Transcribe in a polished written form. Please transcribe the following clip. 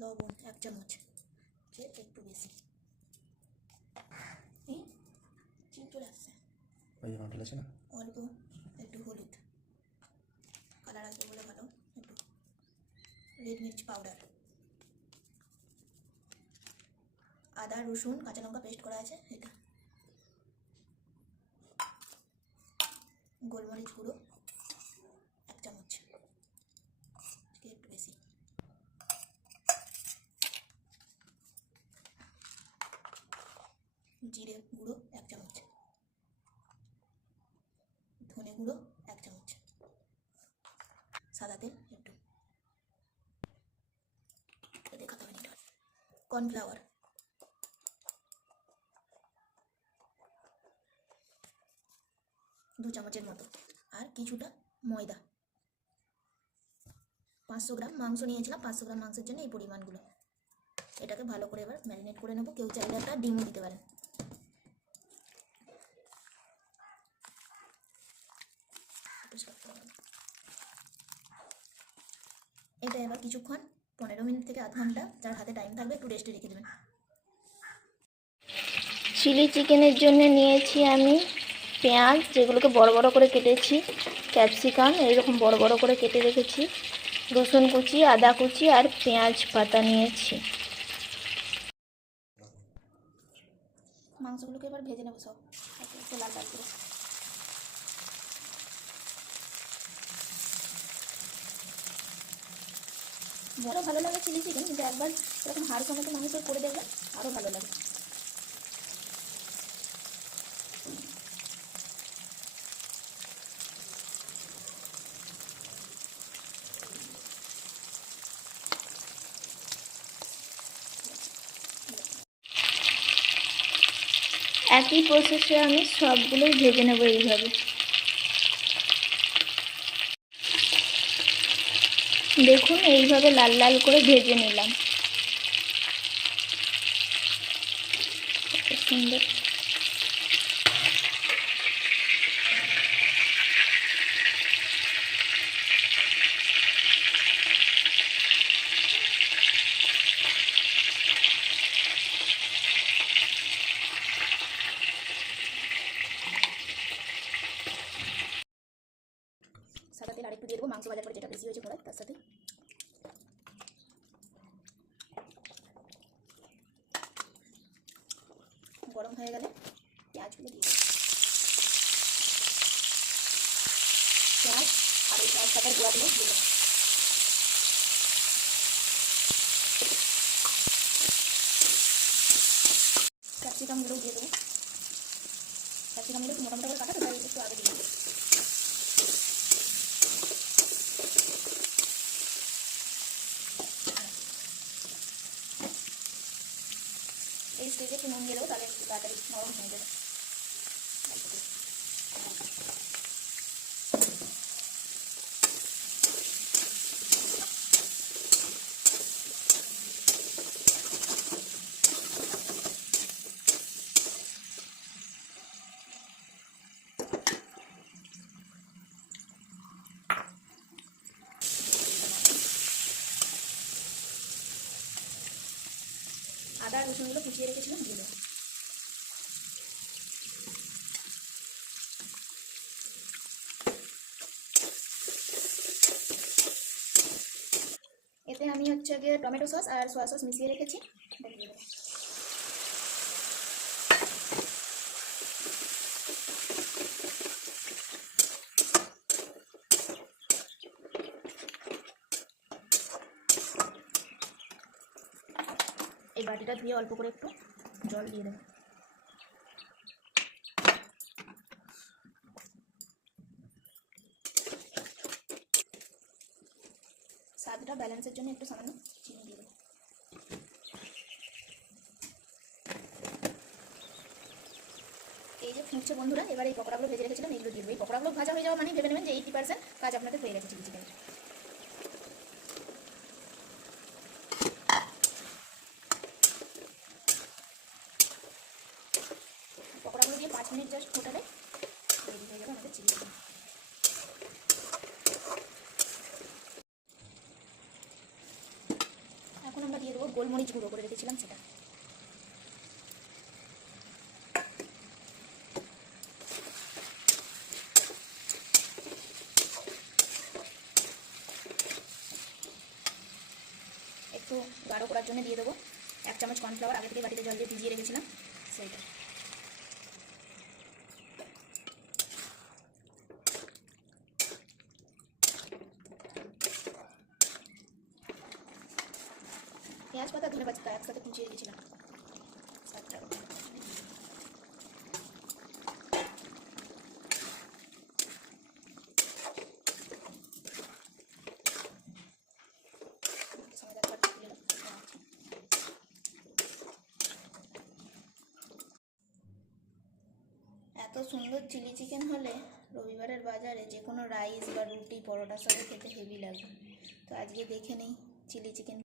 লবণ 1 চামচ, একটু বেশি। এই চিনি চলে আসছে, ওই জন্য ঢেলেছে না। অল্প একটু হলুদ, কালার আসবে বলে ভালো, একটু রেড মির্চ পাউডার, আদা রসুন কাঁচা লঙ্কা পেস্ট করা আছে এটা, গোলমরিচ গুঁড়ো 1 চামচ, একটু বেশি, জিরে গুঁড়ো 1 চামচ, ধনে গুঁড়ো 1 চামচ, সাদা তেল একটু, দেখাতে হবে না, কর্নফ্লাওয়ার 2 চামচের মতো, আর কিছুটা ময়দা। 500 গ্রাম মাংস নিয়েছিলাম, 500 গ্রাম মাংসের জন্য এই পরিমাণগুলো। এটাকে ভালো করে এবার ম্যারিনেট করে নেবো। কেউ চাইলে একটা ডিমও দিতে পারেন। এটা এবার কিছুক্ষণ 15 মিনিট থেকে আধ ঘন্টা, যার হাতে টাইম থাকবে একটু রেস্টে রেখে দেবেন। চিলি চিকেনের জন্য নিয়েছি আমি পেঁয়াজ, যেগুলোকে বড় বড় করে কেটেছি, ক্যাপসিকাম এইরকম বড় বড় করে কেটে রেখেছি, রসুন কুচি, আদা কুচি আর পেঁয়াজ পাতা নিয়েছি। মাংসগুলোকে এবার ভেজে নেবো সব একটু লাল লাল করে। বড় ভালো লাগে চিলি চিকেন, কিন্তু একবার এরকম হাড় সমেত মাংস করে দেখবেন আরও ভালো লাগে। একই প্রসেসে আমি সবগুলোই ভেজে নেব এইভাবে। দেখুন এইভাবে লাল লাল করে ভেজে নিলাম, কত সুন্দর। সাদা তেল আরেকটু দিয়ে দেবো, মাংস ভাজার পরে যেটা বেশি হয়েছে কড়াই তার সাথে। গরম হয়ে গেলে পেঁয়াজগুলো দিয়ে দেবো, পেঁয়াজ আর এই পেঁয়াজ পাতার গুঁড়াগুলো দিয়ে দেবো, ক্যাপসিকামগুলো দিয়ে দেবো। ক্যাপসিকামগুলো একটু মোটামোটা করে কাটা, তো তাই একটু আগে দিয়ে দেবো। এই স্টেজে একটু নুন দিয়ে দেবো, তাহলে একটু তাড়াতাড়ি নরম হয়ে যাবে। আদা রসুনগুলো কুচিয়ে রেখেছিলাম দিয়ে দেবো। এতে আমি হচ্ছে গিয়ে টমেটো সস আর সয়া সস মিশিয়ে রেখেছি, দিয়ে দেবো। এই বাটিটা ধুয়ে অল্প করে একটু জল দিয়ে দেবো। স্বাদটা ব্যালেন্সের জন্য একটু সামান্য চিনি দিয়ে দেবো। এই যে ফুটছে বন্ধুরা, এবার এই পকোড়াগুলো ভেজে রেখেছিলাম এইগুলো দিয়ে দেবো। এই পকোড়াগুলো ভাজা হয়ে যাওয়া মানে ভেবে নেবেন যে 80% কাজ আপনাদের হয়ে গেছে চিলি চিকেন। পকোড়াগুলো দিয়ে 5 মিনিট জাস্ট ফোটালে রেডি হয়ে যাবে আমাদের চিলি চিকেন। এখন আমরা দিয়ে দেবো গোলমরিচ গুঁড়ো করে রেখেছিলাম সেটা। একটু গাঢ় করার জন্য দিয়ে দেবো 1 চামচ কর্নফ্লাওয়ার, আগে থেকে বাটিতে জল দিয়ে ভিজিয়ে রেখেছিলাম সেইটা। পেঁয়াজ পাতা ধনে পাতা একসাথে কুচিয়ে রেখেছিলাম 7টা। এত সুন্দর চিলি চিকেন হলে রবিবারের বাজারে যে কোনো রাইস বা রুটি পরোটার সাথে খেতে হেভি লাগবে। তো আজকে দেখে নেই চিলি চিকেন